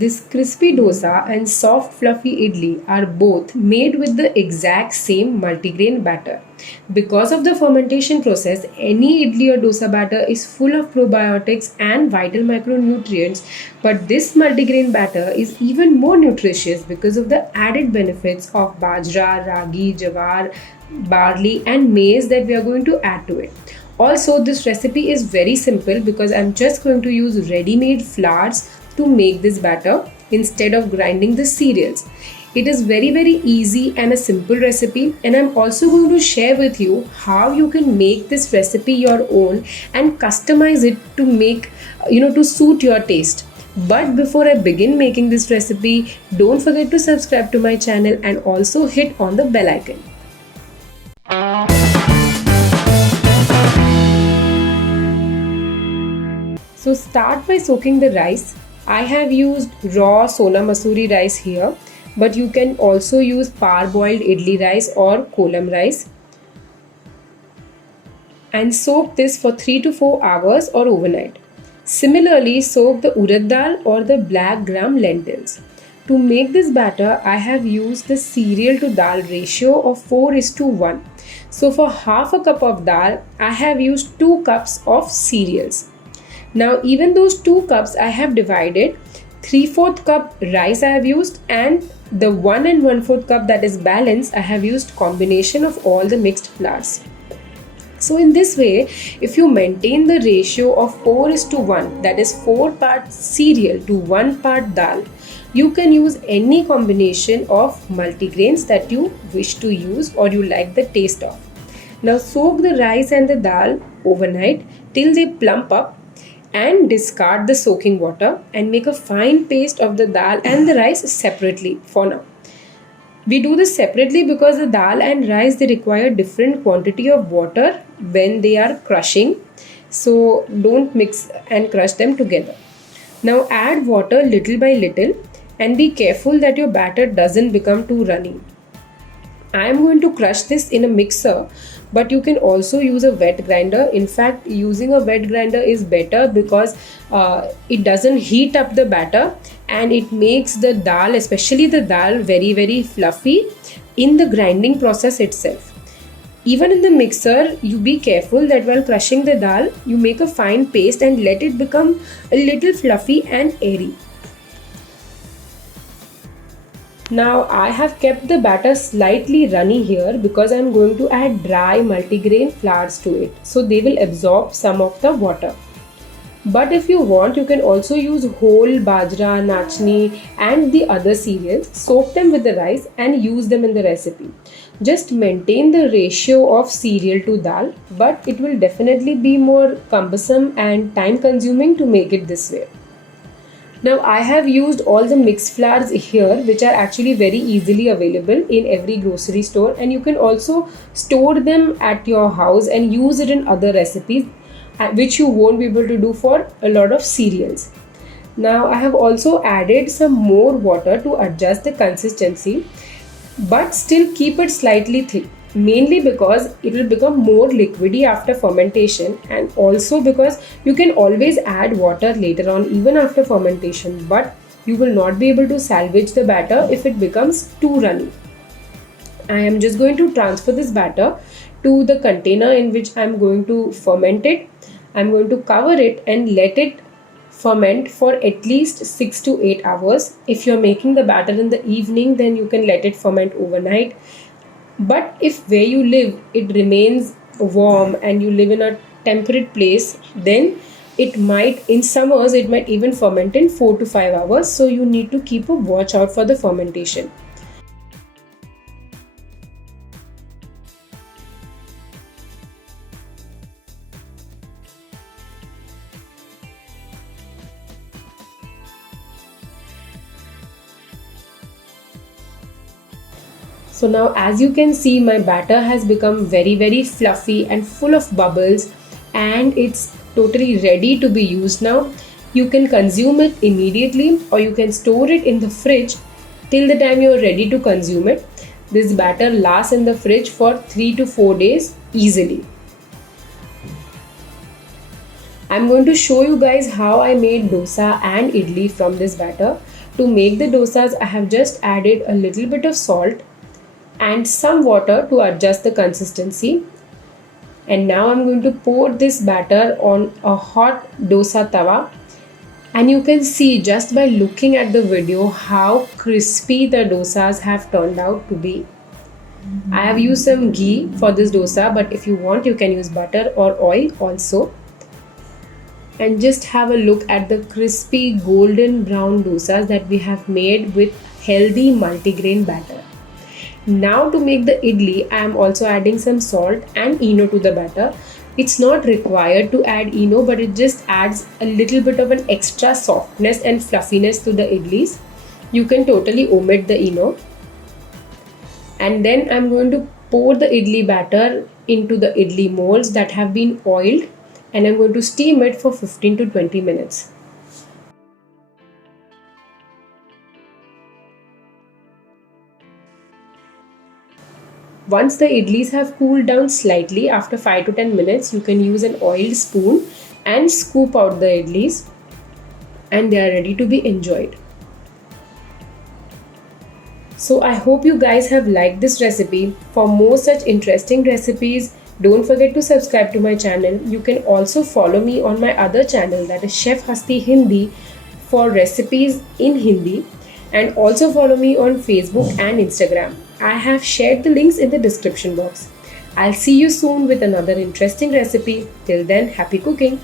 This crispy dosa and soft fluffy idli are both made with the exact same multigrain batter. Because of the fermentation process, any idli or dosa batter is full of probiotics and vital micronutrients, but this multigrain batter is even more nutritious because of the added benefits of bajra, ragi, jawar, barley and maize that we are going to add to it. Also, this recipe is very simple because I'm just going to use ready-made flours to make this batter instead of grinding the cereals. It is very easy and a simple recipe, and I'm also going to share with you how you can make this recipe your own and customize it to make to suit your taste. But before I begin making this recipe, don't forget to subscribe to my channel and also hit on the bell icon. So start by soaking the rice. I have used raw Sona Masuri rice here, but you can also use parboiled idli rice or kolam rice. And soak this for 3 to 4 hours or overnight. Similarly, soak the urad dal or the black gram lentils. To make this batter, I have used the cereal to dal ratio of 4:1. So for half a cup of dal, I have used 2 cups of cereals. Now even those 2 cups I have divided, 3/4 cup rice I have used, and the 1 and 1/4 cup that is balance I have used combination of all the mixed flours. So in this way, if you maintain the ratio of 4:1, that is 4 parts cereal to 1 part dal, you can use any combination of multigrains that you wish to use or you like the taste of. Now soak the rice and the dal overnight till they plump up, and discard the soaking water and make a fine paste of the dal and the rice separately for now. We do this separately because the dal and rice, they require different quantity of water when they are crushing. So don't mix and crush them together. Now add water little by little and be careful that your batter doesn't become too runny. I am going to crush this in a mixer, but you can also use a wet grinder. In fact, using a wet grinder is better because it doesn't heat up the batter and it makes the dal, especially the dal, very fluffy in the grinding process itself. Even in the mixer, you be careful that while crushing the dal, you make a fine paste and let it become a little fluffy and airy. Now I have kept the batter slightly runny here because I am going to add dry multigrain flours to it, so they will absorb some of the water. But if you want, you can also use whole bajra, nachni and the other cereals, soak them with the rice and use them in the recipe. Just maintain the ratio of cereal to dal, but it will definitely be more cumbersome and time consuming to make it this way. Now I have used all the mixed flours here, which are actually very easily available in every grocery store, and you can also store them at your house and use it in other recipes, which you won't be able to do for a lot of cereals. Now I have also added some more water to adjust the consistency, but still keep it slightly thick, mainly because it will become more liquidy after fermentation, and also because you can always add water later on even after fermentation, but you will not be able to salvage the batter if it becomes too runny. I am just going to transfer this batter to the container in which I am going to ferment it. I am going to cover it and let it ferment for at least 6 to 8 hours. If you are making the batter in the evening, then you can let it ferment overnight. But if where you live it remains warm and you live in a temperate place, then it might, in summers, it might even ferment in 4 to 5 hours. So you need to keep a watch out for the fermentation. So now as you can see, my batter has become very fluffy and full of bubbles, and it's totally ready to be used now. You can consume it immediately or you can store it in the fridge till the time you're ready to consume it. This batter lasts in the fridge for 3 to 4 days easily. I'm going to show you guys how I made dosa and idli from this batter. To make the dosas, I have just added a little bit of salt and some water to adjust the consistency. And now I'm going to pour this batter on a hot dosa tawa, and you can see just by looking at the video how crispy the dosas have turned out to be. I have used some ghee for this dosa, but if you want, you can use butter or oil also. And just have a look at the crispy golden brown dosas that we have made with healthy multigrain batter. Now to make the idli, I am also adding some salt and ENO to the batter. It's not required to add ENO, but it just adds a little bit of an extra softness and fluffiness to the idlis. You can totally omit the ENO. And then I'm going to pour the idli batter into the idli molds that have been oiled, and I'm going to steam it for 15 to 20 minutes. Once the idlis have cooled down slightly after 5 to 10 minutes, you can use an oiled spoon and scoop out the idlis, and they are ready to be enjoyed. So I hope you guys have liked this recipe. For more such interesting recipes, don't forget to subscribe to my channel. You can also follow me on my other channel, that is Chef Hasti Hindi, for recipes in Hindi, and also follow me on Facebook and Instagram. I have shared the links in the description box. I'll see you soon with another interesting recipe. Till then, happy cooking!